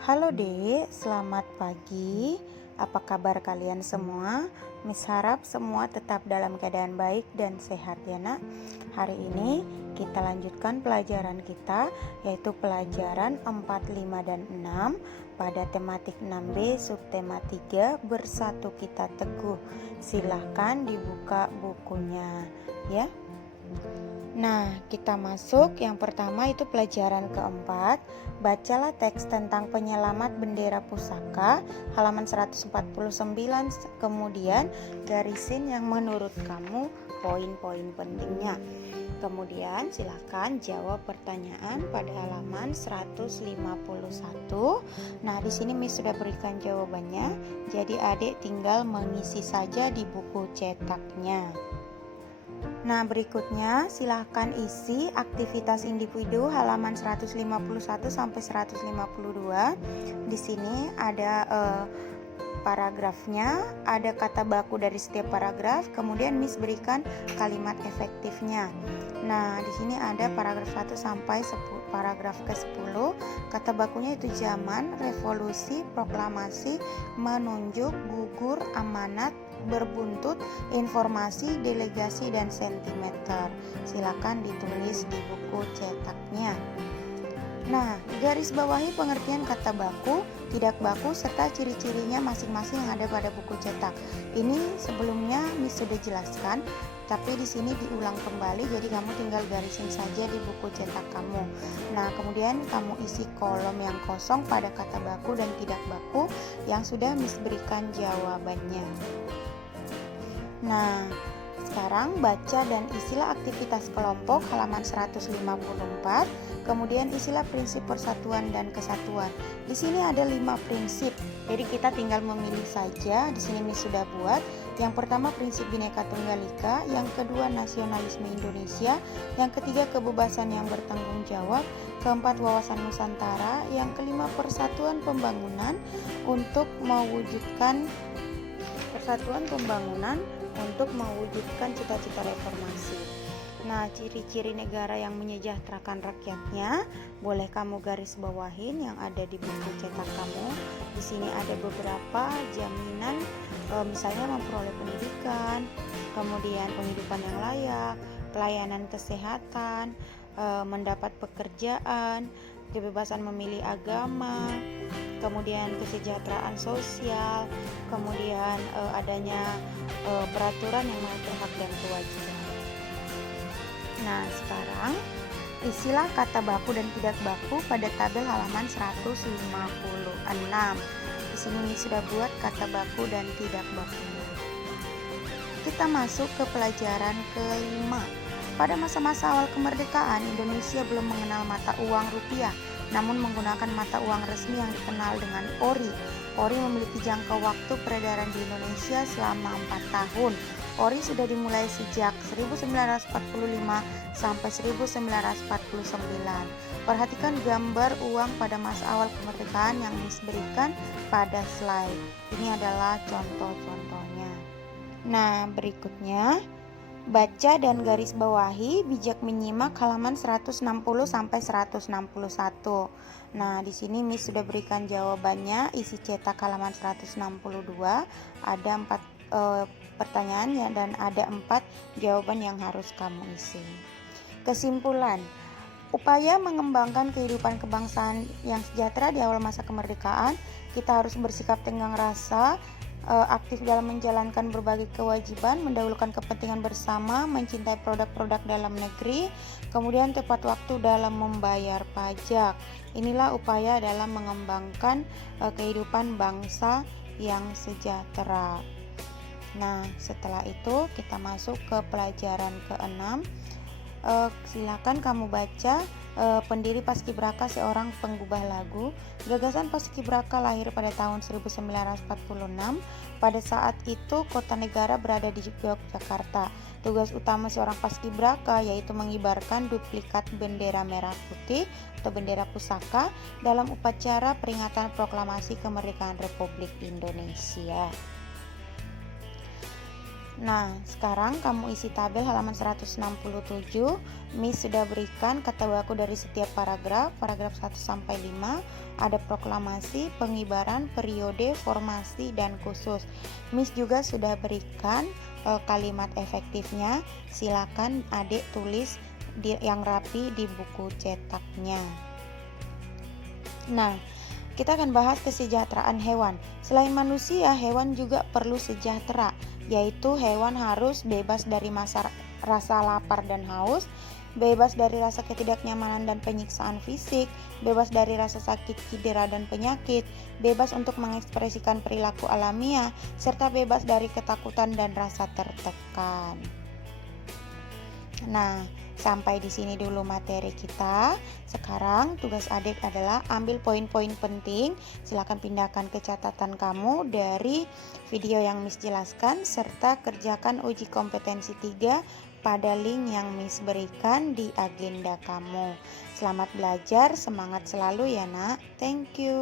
Halo Dek, selamat pagi. Apa kabar kalian semua? Miss harap semua tetap dalam keadaan baik dan sehat ya nak. Hari ini kita lanjutkan pelajaran kita, yaitu pelajaran 4, 5, dan 6 pada tematik 6B subtema 3, bersatu kita teguh. Silahkan dibuka bukunya ya. Nah, kita masuk. Yang pertama itu pelajaran keempat. Bacalah teks tentang penyelamat bendera pusaka, halaman 149. Kemudian garisin yang menurut kamu poin-poin pentingnya. Kemudian silahkan jawab pertanyaan pada halaman 151. Nah, di sini Miss sudah berikan jawabannya. Jadi adik tinggal mengisi saja di buku cetaknya. Nah, berikutnya silahkan isi aktivitas individu halaman 151 sampai 152. Di sini ada paragrafnya, ada kata baku dari setiap paragraf, kemudian Miss berikan kalimat efektifnya. Nah, di sini ada paragraf 1 sampai paragraf ke-10. Kata bakunya itu zaman, revolusi, proklamasi, menunjuk, gugur, amanat, berbuntut, informasi, delegasi, dan sentimeter. Silakan ditulis di buku cetaknya. Nah, garis bawahi pengertian kata baku, tidak baku, serta ciri-cirinya masing-masing yang ada pada buku cetak. Ini sebelumnya Miss sudah jelaskan, tapi di sini diulang kembali, jadi kamu tinggal garisin saja di buku cetak kamu. Nah, kemudian kamu isi kolom yang kosong pada kata baku dan tidak baku yang sudah Miss berikan jawabannya. Nah, sekarang baca dan isilah aktivitas kelompok halaman 154. Kemudian isilah prinsip persatuan dan kesatuan. Di sini ada 5 prinsip. Jadi kita tinggal memilih saja. Di sini Miss sudah buat. Yang pertama prinsip Bhinneka Tunggal Ika, yang kedua nasionalisme Indonesia, yang ketiga kebebasan yang bertanggung jawab, keempat wawasan Nusantara, yang kelima persatuan pembangunan untuk mewujudkan cita-cita reformasi. Nah, ciri-ciri negara yang menyejahterakan rakyatnya boleh kamu garis bawahin yang ada di buku cetak kamu. Di sini ada beberapa jaminan, misalnya memperoleh pendidikan, kemudian penghidupan yang layak, pelayanan kesehatan, mendapat pekerjaan, kebebasan memilih agama, kemudian kesejahteraan sosial, kemudian adanya peraturan yang mengatur hak dan kewajiban. Nah, sekarang isilah kata baku dan tidak baku pada tabel halaman 156. Di sini Miss sudah buat kata baku dan tidak bakunya. Kita masuk ke pelajaran kelima. Pada masa-masa awal kemerdekaan, Indonesia belum mengenal mata uang rupiah, namun menggunakan mata uang resmi yang dikenal dengan ori. Ori memiliki jangka waktu peredaran di Indonesia selama 4 tahun. Ori sudah dimulai sejak 1945 sampai 1949. Perhatikan gambar uang pada masa awal kemerdekaan yang Miss berikan pada slide. Ini adalah contoh-contohnya. Nah, berikutnya baca dan garis bawahi, bijak menyimak halaman 160 sampai 161. Nah, di sini Miss sudah berikan jawabannya, isi cetak halaman 162. Ada 4 pertanyaannya dan ada 4 jawaban yang harus kamu isi. Kesimpulan, upaya mengembangkan kehidupan kebangsaan yang sejahtera di awal masa kemerdekaan, kita harus bersikap tenggang rasa, aktif dalam menjalankan berbagai kewajiban, mendahulukan kepentingan bersama, mencintai produk-produk dalam negeri, kemudian tepat waktu dalam membayar pajak. Inilah upaya dalam mengembangkan kehidupan bangsa yang sejahtera. Nah, setelah itu kita masuk ke pelajaran ke-6. Silakan kamu baca. Pendiri Paskibraka seorang penggubah lagu. Gagasan Paskibraka lahir pada tahun 1946. Pada saat itu kota negara berada di Yogyakarta. Tugas utama seorang Paskibraka yaitu mengibarkan duplikat bendera merah putih atau bendera pusaka dalam upacara peringatan proklamasi kemerdekaan Republik Indonesia. Nah, sekarang kamu isi tabel halaman 167. Miss sudah berikan kata baku dari setiap paragraf, paragraf 1 sampai 5. Ada proklamasi, pengibaran, periode, formasi, dan khusus. Miss juga sudah berikan kalimat efektifnya. Silakan adik tulis yang rapi di buku cetaknya. Nah, kita akan bahas kesejahteraan hewan. Selain manusia, hewan juga perlu sejahtera, yaitu hewan harus bebas dari rasa lapar dan haus, bebas dari rasa ketidaknyamanan dan penyiksaan fisik, bebas dari rasa sakit, cedera, dan penyakit, bebas untuk mengekspresikan perilaku alamiah, serta bebas dari ketakutan dan rasa tertekan. Nah, sampai di sini dulu materi kita. Sekarang tugas adik adalah ambil poin-poin penting. Silakan pindahkan ke catatan kamu dari video yang Miss jelaskan serta kerjakan uji kompetensi 3 pada link yang Miss berikan di agenda kamu. Selamat belajar, semangat selalu ya Nak. Thank you.